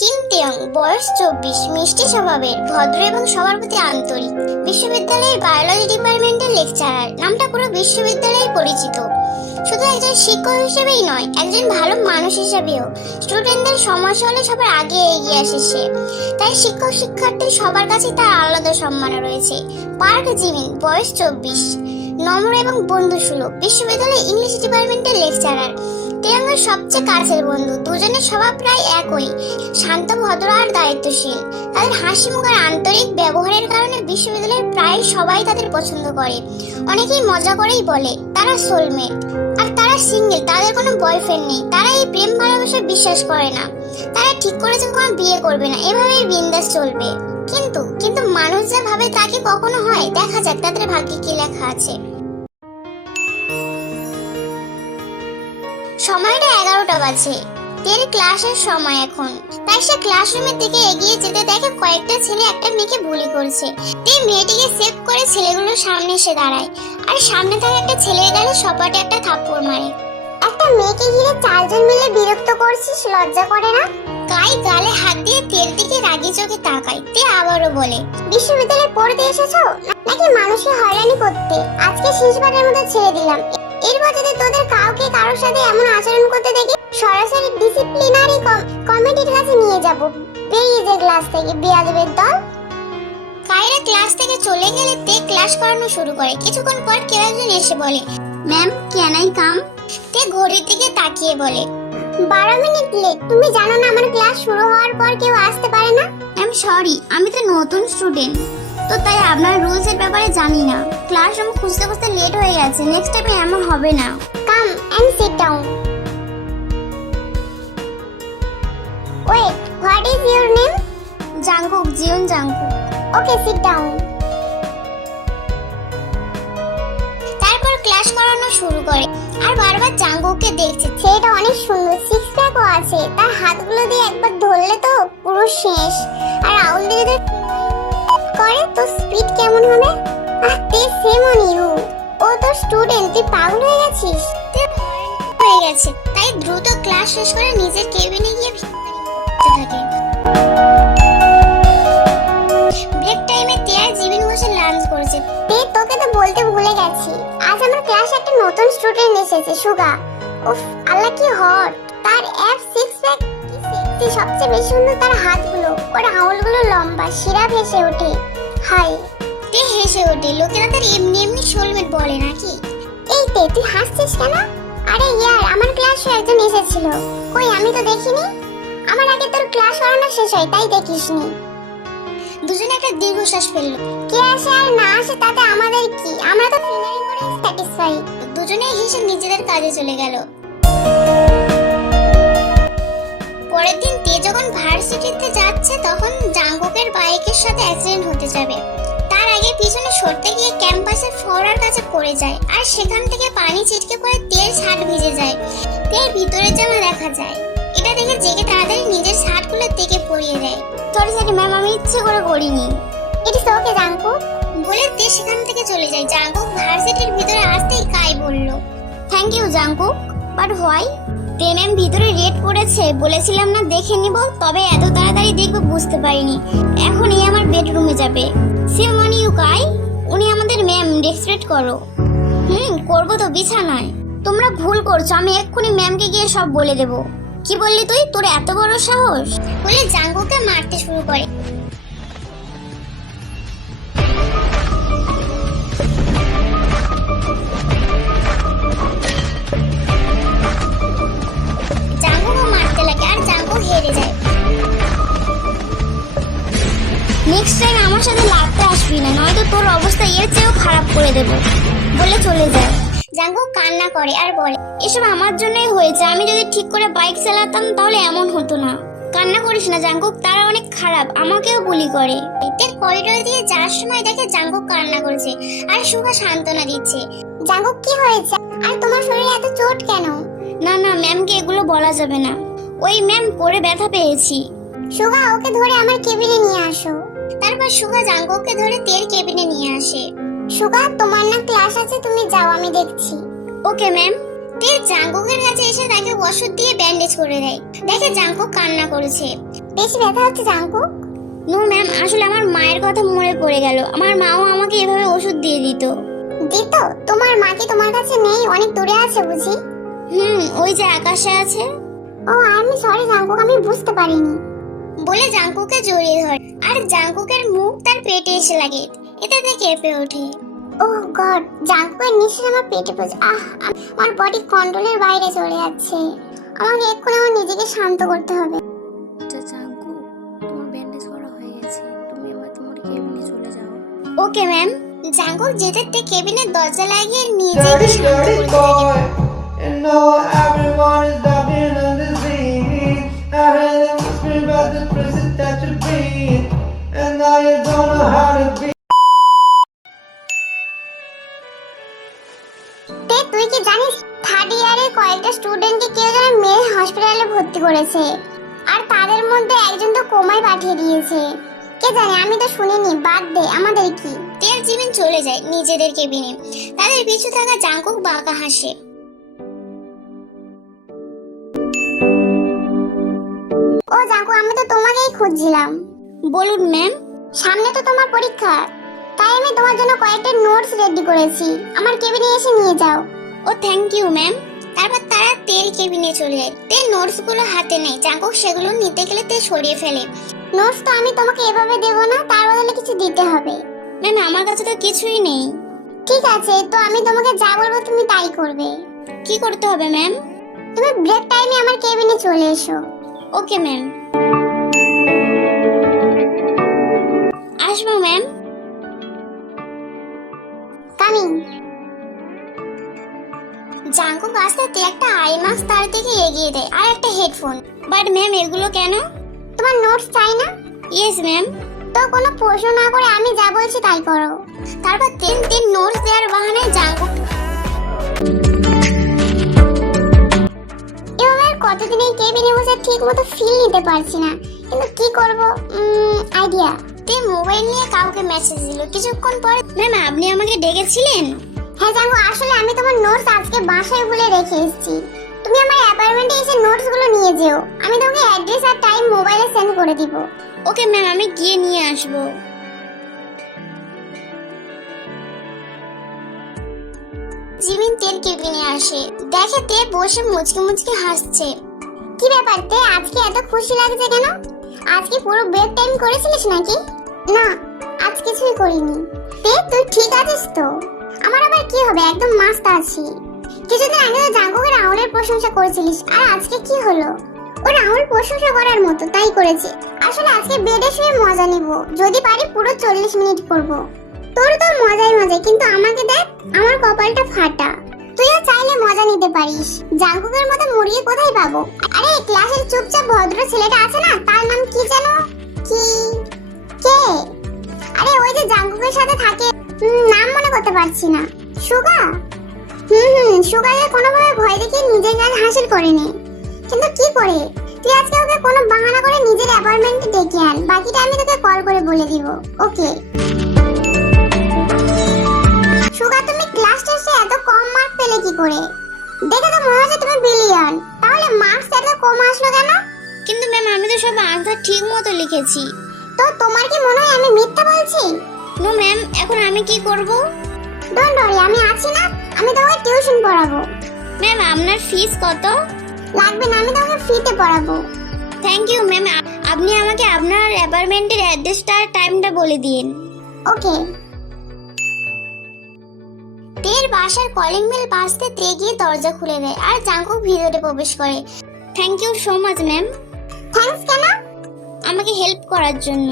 Kim Taeyong, বয়স 24, মিষ্টি স্বভাবের, ভদ্র এবং সবার প্রতি আন্তরিক। বিশ্ববিদ্যালয়ের বায়োলজি ডিপার্টমেন্টের লেকচারার। নামটা পুরো বিশ্ববিদ্যালয়ে পরিচিত। শুধু একজন শিক্ষক হিসেবেই নয়, একজন ভালো মানুষ হিসেবেও। স্টুডেন্টদের সমস্যা হলে সবার আগে এগিয়ে আসে সে। তাই শিক্ষক শিক্ষার্থী সবার কাছে তার আলাদা সম্মান রয়েছে। পার্ক জিমিন, বয়স 24, নম্র এবং বন্ধুসুলভ, বিশ্ববিদ্যালয়ের ইংলিশ ডিপার্টমেন্টের লেকচারার। তেয়ংয়ের সবচেয়ে কাছের বন্ধু। দুজনের স্বভাব প্রায় একই, শান্ত, ভদ্র আর দায়িত্বশীল। তাদের হাসি মুখ আর আন্তরিক ব্যবহারের কারণে বিশ্ববিদ্যালয়ের প্রায় সবাই তাদের পছন্দ করে। অনেকেই মজা করেই বলে তারা সোলমেট। আর তারা সিঙ্গেল, তাদের কোনো বয়ফ্রেন্ড নেই। তারা এই প্রেম ভালোবাসায় বিশ্বাস করে না। তারা ঠিক করেছে কোনো বিয়ে করবে না, এভাবেই বিন্দাস চলবে। কিন্তু কিন্তু মানুষ যা ভাবে তা কি কখনো হয়? দেখা যাক তাদের ভাগ্যে কি লেখা আছে। সময়টা 11টা বাজে। তের ক্লাসের সময় এখন। তাই সে ক্লাসরুমের দিকে এগিয়ে যেতে দেখে কয়েকটা ছেলে একটা মেয়েকে বুলি করছে। তে মেয়েটিকে সেভ করে ছেলেগুলোর সামনে এসে দাঁড়ায় আর সামনে থাকা একটা ছেলের গালে সপাটে একটা থাপ্পড় মারে। একটা মেয়েকে ঘিরে চারজন মিলে বিরক্ত করছিস, লজ্জা করে না? কাই গালে হাত দিয়ে তের দিকে রাগি চোখে তাকায়। তে আবারও বলে, বিশ্ববিদ্যালয়ে পড়তে এসেছো নাকি মানুষকে হয়রানি করতে? আজকে শেষবারের মতো ছেড়ে দিলাম। এরপর যদি তোদের কাউকে কারোর সাথে এমন আচরণ করতে দেখি, সরাসরি ডিসিপ্লিনারি কমিটির কাছে নিয়ে যাব। বেরিয়ে যে ক্লাস থেকে, বেয়াদবের দল। কায়রা ক্লাস থেকে চলে গেলে তে ক্লাস করানো শুরু করে। কিছুক্ষণ পর কেউ একজন এসে বলে, ম্যাম ক্যান আই কাম? তে ঘড়ির দিকে তাকিয়ে বলে, 12 মিনিট লেট। তুমি জানো না আমার ক্লাস শুরু হওয়ার পর কেউ আসতে পারে না? ম্যাম সরি, আমি তো নতুন স্টুডেন্ট, তো তাই আপনার রুলস এর ব্যাপারে জানি না। ক্লাসরুম খুঁজতে খুঁজতে লেট হয়ে গেছে, নেক্সট টাইমে এমন হবে না। Come and sit down. Wait, what is your name? Jungkook, Jeon Jungkook. Okay, sit down. তারপর ক্লাস করানো শুরু করে আর বারবার জাংকুককে দেখছে। ছেলেটা অনেক সুন্দর, সিক্স প্যাকও আছে। তার হাতগুলো দিয়ে একবার ধরলে তো পুরো শেষ। আর আউল দিয়ে করে তো স্পিড কেমন হবে? তে সেম অন ইউ। ও তো স্টুডেন্ট, তুই পাগল হয়ে গেছিস? হয়ে গেছে, তাই দ্রুত ক্লাস শেষ করে নিজের কেবিনে গিয়ে থাকে। ব্রেক টাইমে তে আর জিবিন বসে লাঞ্চ করেছে। তে তোকে তো বলতে ভুলে গেছি, আজ আমার ক্লাসে একটা নতুন স্টুডেন্ট এসেছে, সুগা। উফ, আল্লাহ কি হট! তার অ্যাপ, সিক্স প্যাক, কি সেক্সি! সবচেয়ে বেশি সুন্দর তার হাতগুলো, ওর আঙুলগুলো লম্বা, শিরা ভেসে ওঠে। হাই! তে হেসে ওঠে। লোকেরা তার এমনি এমনি সোলমেট বলে নাকি? এই তে, তুই হাসছিস কেন? আরে ইয়ার, আমার ক্লাসে একজন এসেছিল। কই, আমি তো দেখিনি। আমার আগে তোর ক্লাস করানো শেষ হয়, তাই দেখিসনি। দুজনে একটা দীর্ঘশ্বাস ফেলল। কে আসে আর না আসে তাতে আমাদের কি? আমরা তো ফিনারি করে স্যাটিসফাই। দুজনেই হেসে নিজেদের কাজে চলে গেল। পরের দিন তে যখন ভার্সিটিতে যাচ্ছে, তখন জাংকুকের বাইকের সাথে অ্যাক্সিডেন্ট হতে যাবে। তার আগে পিছনে সরতে গিয়ে ক্যাম্পাসের ফোয়ারার কাছে পড়ে যায় আর সেখান থেকে পানি ছিটকে পড়ে তের শার্ট ভিজে যায়। তের ভিতরে জামা দেখা যায়। এটা দেখে জেগে তাড়াতাড়ি নিজের শার্ট খুলে তেকে পরিয়ে দেয়। সরি সরি ম্যাম, আমি ইচ্ছে করে করিনি। ইটস ওকে জাংকুক বলে তে সেখান থেকে চলে যায়। জাংকুক ভার্সিটির ভিতরে আসতেই কাই বলল, thank you Jungkook, but why? তে ম্যাম ভিতরে রেড পড়েছে, বলেছিলাম না দেখে নিব, তবে এত তাড়াতাড়ি দেখবে বুঝতে পারিনি। এখনই আমার বেডরুমে যাবে। সেম অন ইউ কাই। উনি আমাদের ম্যাম, রেসপেক্ট করো। করবো তো, বিছানায়। তোমরা ভুল করছো, আমি এক্ষুনি ম্যামকে গিয়ে সব বলে দেবো। কি বললি তুই? তোর এত বড় সাহস? বলে জাংকুককে মারতে শুরু করে। জাংকুকও মারতে লাগে আর জাংকুক হেরে যায়। নেক্সট টাইম আমার সাথে লাগতে আসবি না, নয়তো তোর অবস্থা এর চেয়েও খারাপ করে দেব বলে চলে যায়। জাংকুক কান্না করে আর বলে, এসব আমার জন্যই হয়েছে। আমি যদি ঠিক করে বাইক চালাতাম তাহলে এমন হতো না। কান্না করিস না জাংকুক, তারা অনেক খারাপ, আমাকেও বুলি করে। তের করিডোর দিয়ে যাওয়ার সময় দেখে জাংকুক কান্না করেছে আর সুগা সান্ত্বনা দিচ্ছে। জাংকুক কি হয়েছে? আর তোমার শরীরে এত চোট কেন? না না, ম্যামকে এগুলো বলা যাবে না। ওই ম্যাম, পরে ব্যথা পেয়েছি। সুগা, ওকে ধরে আমার কেবিনে নিয়ে আসো। তারপর সুগা জাংকুককে ধরে তের কেবিনে নিয়ে আসে। সুগা, তোমার না ক্লাস আছে, তুমি যাও, আমি দেখছি। Okay ma'am. তে জাংকুকের কাছে এসে তাকে ওষুধ দিয়ে ব্যান্ডেজ করে দেয়। দেখে জাংকুক কান্না করেছে। বেশি ব্যথা হচ্ছে জাঙ্কুক? নো ম্যাম, আসলে আমার মায়ের কথা মনে পড়ে গেল। আমার মাও আমাকে এভাবে ওষুধ দিয়ে দিত। দিত? তোমার মা কি তোমার কাছে নেই? অনেক দূরে আছে বুঝি? ওই যে আকাশে আছে। ও আমি সরি জাঙ্কুক, আমি বুঝতে পারিনি। বলে জাঙ্কুকে জড়িয়ে ধরে, আর জাঙ্কুকের মুখ তার পেটে এসে লাগে। এটাতে কেঁপে ওঠে। ওহ গড, জাঙ্কুকের নিঃশ্বাস আমার পেটে পড়ছে। আমার বডি কন্ট্রোলের বাইরে চলে যাচ্ছে। আমাকে এক্ষুনি আমার নিজেকে শান্ত করতে হবে। জাঙ্কু, তোমার ব্যান্ডেজ করা হয়ে গেছে, তুমি এবার তোমার কেবিনে চলে যাও। Okay ma'am. জাঙ্কুক যেতে কেবিনের দরজা লাগিয়ে নিজেকে শান্ত করতে থাকে। And now everyone is laughing on the scene. I heard them whispering about the places that you've been. And now you don't know how to be. তুই কি জানিস থার্ড ইয়ারের কয়েকটা স্টুডেন্টকে কেউ যেন মেয়ে হসপিটালে ভর্তি করেছে, আর তাদের মধ্যে একজন তো কোমায় পাঠিয়ে দিয়েছে। কে জানে, আমি তো শুনিনি। বাদ দে, আমাদের কি। তেল জিমিন চলে যায় নিজেদের কেবিনে। তাদের পিছু থাকা জাঙ্কুক বাঁকা হাসে। ও জাঙ্কুক, আমি তো তোমাকেই খুঁজছিলাম। বলুন ম্যাম। সামনে তো তোমার পরীক্ষা, তাই আমি তোমার জন্য কয়েকটা নোটস রেডি করেছি। আমার কেবিনে এসে নিয়ে যাও। ও থ্যাংক ইউ ম্যাম। তারপর তারা তেল কেবিনে চলে যায়। তেল নোটসগুলো হাতে নেয়। জাঙ্কুক সেগুলো নিতে গেলে তে সরিয়ে ফেলে। নোটস তো আমি তোমাকে এভাবে দেব না, তার বদলে কিছু দিতে হবে। ম্যাম আমার কাছে তো কিছুই নেই। ঠিক আছে, তো আমি তোমাকে যা বলবো তুমি তাই করবে। কি করতে হবে ম্যাম? তুমি ব্রেক টাইমে আমার কেবিনে চলে এসো। Okay ma'am. আসবো ম্যাম। কামিং। জাঙ্কুক আস্তে একটা আই মাস্ক তার থেকে এগিয়ে দেয়, আর একটা হেডফোন। বাট ম্যাম এগুলো কেন? তোমার নোটস চাই না? Yes ma'am. তো কোনো প্রশ্ন না করে আমি যা বলছি তাই করো। তারপর তিন নোটস দেওয়ার বাহানায় জাঙ্কুক এভাবে কতদিন এই কেবিনে বসে ঠিক মতো ফিল নিতে পারছি না, কিন্তু কি করব? আইডিয়া। তে মোবাইল নিয়ে কাউকে মেসেজ দিল। কিছুক্ষণ পরে, ম্যাম আপনি আমাকে ডেকেছিলেন? হ্যাঁ জাঙ্কু, আসলে আমি তোমার নোটস আজকে বাসায় ভুলে রেখে এসেছি। তুমি আমার অ্যাপার্টমেন্টে এসে নোটসগুলো নিয়ে যেও। আমি তোমাকে অ্যাড্রেস আর টাইম মোবাইলে সেন্ড করে দিব। ওকে ম্যাম, আমি গিয়ে নিয়ে আসব। জিমিন তেল কেবিনে আসে, দেখে তে বসে মুচকি মুচকি হাসছে। কি ব্যাপার তে, আজকে এত খুশি লাগছে কেন? আজকে পুরো ব্রেক টাইম করেছিলিস নাকি? না, আজ কিছুই করিনি। তে তুই ঠিক আছিস তো? আমার আবার কি হবে, একদম মাস্ত আছি। কিছুদিন আগে তো জাঙ্কুকের রাহুলের প্রশংসা করেছিলিস, আর আজকে কি হলো? ও রাহুল প্রশংসা করার মতো তাই করেছে। আসলে আজকে বেডে শুয়ে মজা নিব, যদি পারি পুরো 40 মিনিট করব। তোর তো মজাই মজা, কিন্তু আমাকে দেখ, আমার কপালটা ফাটা। তুইও চাইলে মজা নিতে পারিস। জাঙ্কুকের মতো মুরগি কোথায় পাবো? আরে ক্লাসের চুপচাপ ভদ্র ছেলেটা আছে না, তার নাম কি যেন? কি? কে? আরে ওই যে জাঙ্কুকের সাথে থাকে, নাম মনে করতে পারছি না। সুগা? সুগাকে কোনোভাবে ভয় দেখিয়ে নিজের জ্ঞান হাসিল করে নে। কিন্তু কি করে? তুই আজকে ওকে কোনো বাহানা করে নিজের অ্যাপার্টমেন্টে ডেকে আন, বাকিটা আমি তোকে কল করে বলে দিব। ওকে? সুগা, তুমি ক্লাস টেস্টে এত কম মার্ক পেলে কি করে? দেখে তো মনে হচ্ছে তুমি ব্রিলিয়ান্ট, তাহলে মার্কস এত কম আসলো কেন? কিন্তু ম্যাম আমি তো সব আনসার ঠিক মতো লিখেছি। তো তোমার কি মনে হয় আমি মিথ্যা বলছি? নো ম্যাম, এখন আমি কি করব? ডোন্ট ওয়ারি, আমি আছি না, আমি তোমাকে টিউশন পড়াবো। ম্যাম আপনার ফিস কত? লাগবে না, আমি তোমাকে ফ্রিতে পড়াবো। Thank you ma'am. আপনি আমাকে আপনার অ্যাপার্টমেন্টের অ্যাড্রেসটা আর টাইমটা বলে দিন। ওকে। তের বাসার কলিং বেল বাজতে তে গিয়ে দরজা খুলে দেয়, আর জাঙ্কুক ভিতরে প্রবেশ করে। Thank you so much ma'am. Thanks কেন? আমাকে হেল্প করার জন্য।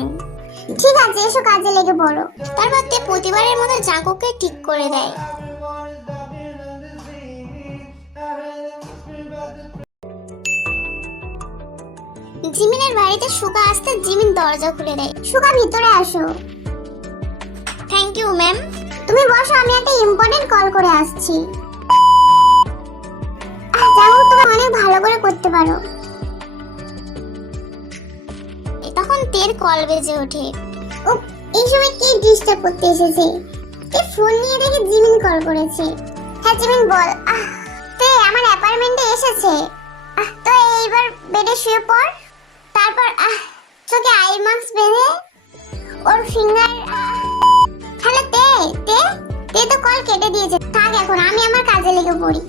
ঠিক আছে, এসো কাজে লেগে পড়ো। তারপর তে প্রতিবারের মতো জাঙ্কুককে ঠিক করে দেয়। জিমিনের বাড়িতে সুগা আসতে জিমিন দরজা খুলে দেয়। সুগা ভিতরে আসো। Thank you ma'am. তুমি বসো, আমি একটা ইম্পর্টেন্ট কল করে আসছি। জাঙ্কুক তুমি অনেক ভালো করে করতে পারো। তখন তের কল বেজে ওঠে। ও এই সময় কে ডিস্টার্ব করতে এসেছে? তে ফোন নিয়ে দেখে জিমিন কল করেছে। হ্যাঁ জিমিন বল। তে আমার অ্যাপার্টমেন্টে এসেছে। তো এইবার বেডে শুয়ে পড়, তারপর চোখে আই মাস্ক বেঁধে ওর ফিঙ্গার হ্যালো তে তে তে তো কল কেটে দিয়েছে। থাক এখন আমি আমার কাজে লেগে পড়ি।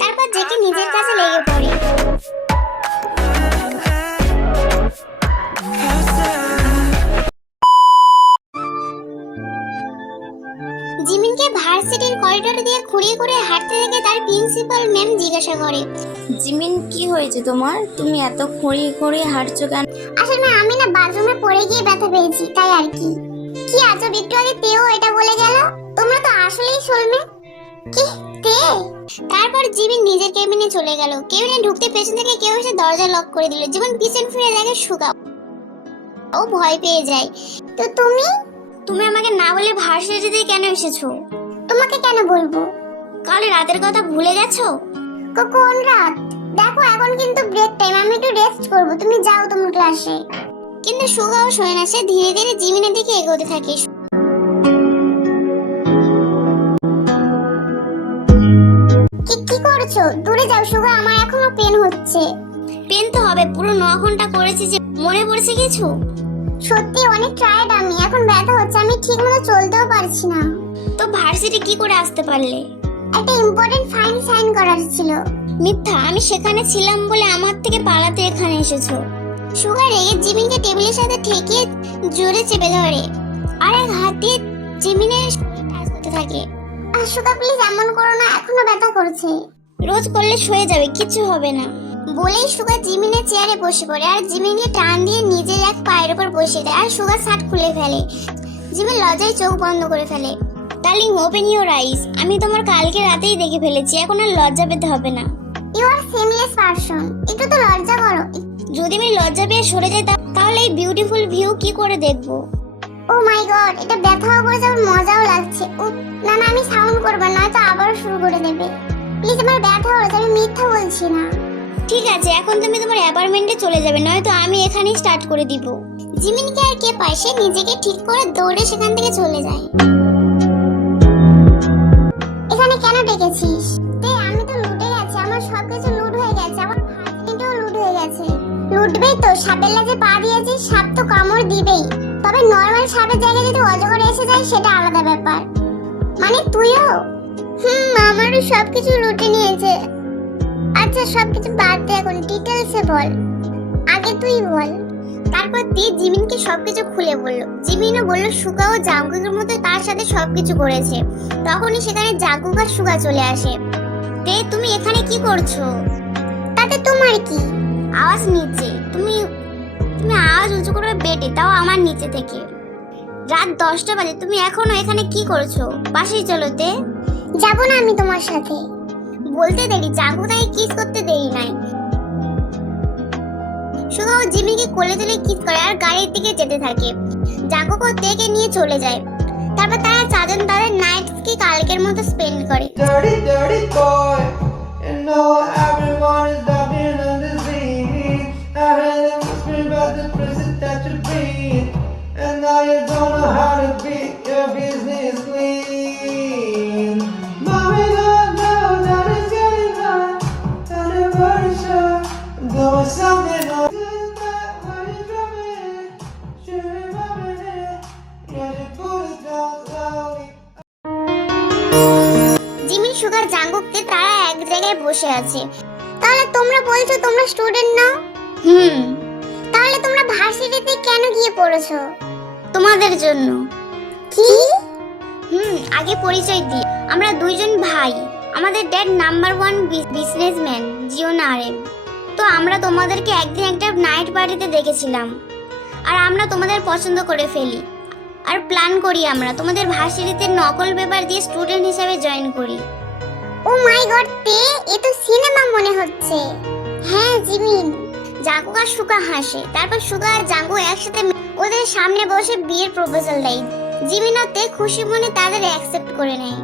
তারপর জেকে নিজের কাছে লেগে পড়ে। জিমিনকে ভার্সিটির করিডোর দিয়ে খুঁড়িয়ে খুঁড়িয়ে হাঁটতে দেখে তার প্রিন্সিপাল ম্যাম জিজ্ঞাসা করে, জিমিন কি হয়েছে তোমার? তুমি এত খড়িয়ে খড়িয়ে হাঁটছো কেন? আসলে আমি না বাথরুমে পড়ে গিয়ে ব্যথা পেয়েছি তাই আর কি। কি আজব, একটু আগে তেও এটা বলে গেল। তোমরা তো আসলেই শোলমে। কি তে? তারপর জিমিন নিজের কেবিনে চলে গেল। কেবিনে ঢুকতে পেছন থেকে কেউ এসে দরজা লক করে দিল। জীবন পিছন ফিরে দেখে সুগা। ও ভয় পেয়ে যায়। তো তুমি আমাকে না বলে ভার্সিটিতে কেন এসেছো? তোমাকে কেন বলবো? কাল রাতের কথা ভুলে গেছো? কোন রাত? দেখো এখন কিন্তু ব্রেক টাইম, আমি একটু রেস্ট করব, তুমি যাও তোমার ক্লাসে। কিন্তু সুগাও শোনে না, সে ধীরে ধীরে জিমিনের দিকে এগোতে থাকে। কি করছো? দূরে যাও সুগা, আমার এখনো পেন হচ্ছে। পেন তো হবে, পুরো 9 ঘন্টা করেছি যে মনে পড়ছে কিছু? সত্যি অনেক টায়ার্ড আমি, এখন ব্যথা হচ্ছে, আমি ঠিকমতো চলতেও পারছি না। তো ভার্সিটি কি করে আসতে পারলে? একটা ইম্পর্টেন্ট ফাইল সাইন করার ছিল। মিথ্যা, আমি সেখানে ছিলাম বলে আমার থেকে পালাতে এখানে এসেছো। সুগার রেগে জিমিনকে টেবিলের সাথে ঠেকিয়ে জোরে চেপে ধরে আর এক হাত দিয়ে জিমিনের টাচ করতে থাকে। আর সুগা প্লিজ এমন করো না, এখনো ব্যথা করছে। রোজ করলে সয়ে যাবে, কিছু হবে না। বলেই সুগা জিমিনের চেয়ারে বসে পড়ে আর জিমিনকে টান দিয়ে নিজের এক পায়ের উপর বসিয়ে দেয় আর সুগা শার্ট খুলে ফেলে। জিমিন লজ্জায় চোখ বন্ধ করে ফেলে। ডার্লিং, ওপেন ইওর আইস। আমি তোমার কালকে রাতেই দেখে ফেলেছি, এখন আর লজ্জা পেতে হবে না। ইউ আর সেমলেস পারসন, একটু তো লজ্জা করো। যদি আমি লজ্জা পেয়ে সরে যাই তাহলে এই বিউটিফুল ভিউ কি করে দেখবো? ও মাই গড, এটা ব্যথাও করেছে আবার মজাও লাগছে। না না, আমি সাউন্ড করবো না, তো আবার শুরু করে দেবে। প্লিজ, আমার ব্যথা হচ্ছে, আমি মিথ্যা বলছি না। ঠিক আছে, এখন তুমি তোমার অ্যাপার্টমেন্টে চলে যাবে, নয়তো আমি এখানেই স্টার্ট করে দিব। জিমিনকে আর কে পায়, সে নিজেকে ঠিক করে দৌড়ে সেখান থেকে চলে যায়। এখানে কেন ডেকেছিস? আমি তো লুটে গেছি, আমার সবকিছু লুট হয়ে গেছে, আমার ভার্সিটিও লুট হয়ে গেছে। লুটবেই তো, সাপের লেজে পা দিয়েছিস, সাপ তো কামড় দিবেই। তবে নরমাল সাপের জায়গায় যদি অজগর এসে যায় সেটা আলাদা ব্যাপার। মানে তুইও? আমারও সবকিছু লুটে নিয়েছে। আচ্ছা সবকিছু বাদ দে, এখন ডিটেইলসে বল। আগে তুই বল। তারপর তে জিমিনকে সবকিছু খুলে বলল। জিমিনও বলল সুগা ও জাঙ্কুকের মতো তার সাথে সবকিছু করেছে। তখনই সেখানে জাঙ্কুক আর সুগা চলে আসে। তে, তুমি এখানে কি করছো? তাতে তোমার কি? আওয়াজ নিচে, তুমি আওয়াজ উঁচু করে বেটে, তাও আমার নিচে থেকে। রাত 10টা বাজে, তুমি এখনো এখানে কি করছো? বাসায় চলো তে। যাবো না আমি তোমার সাথে। বলতে দেরি, জাঙ্কুক তাকে কিস করতে দেরি নাই। সুগা ও জিমিকে কোলে তুলে কিস করে আর গাড়ির দিকে যেতে থাকে। জাঙ্কুক ও তেকে নিয়ে চলে যায়। তারপর তারা চারজন তাদের নাইট কি কালকের মতো স্পেন্ড করে। Dirty, dirty boy. You know everyone is talking on the scene. I heard them whispering about the places that you've been. And now you don't know how to beat your business clean. Mommy don't know that it's getting hot. Tell the body shot. I'm doing something on tonight when you're drumming. Shooting rubbing it. Yeah, you put it down slowly. Jimin, Suga, জাঙ্কুককে তারা এক জায়গায় বসে আছে। তাহলে তোমরা বলছো তোমরা স্টুডেন্ট না? তাহলে তোমরা ভার্সিটিতে কেন গিয়ে পড়েছো? তোমাদের জন্য। কি? আগে পরিচয় দিই। আমরা দুইজন ভাই। আমাদের dad number 1 businessman Jeon RM. তো আমরা তোমাদেরকে একদিন একটা নাইট পার্টিতে দেখেছিলাম আর আমরা তোমাদের পছন্দ করে ফেলি আর প্ল্যান করি আমরা তোমাদের ভার্সিটিতে নকল পেপার দিয়ে স্টুডেন্ট হিসেবে জয়েন করি। ও মাই গড তে, এ তো সিনেমা মনে হচ্ছে। হ্যাঁ জিমিন। জাঙ্কুক আর সুগা হাসে। তারপর সুগা আর জাঙ্কুক একসাথে ওদের সামনে বসে বিয়ের প্রপোজাল দেয়। জিমিন ও তে খুশি মনে তাদের অ্যাকসেপ্ট করে নেয়।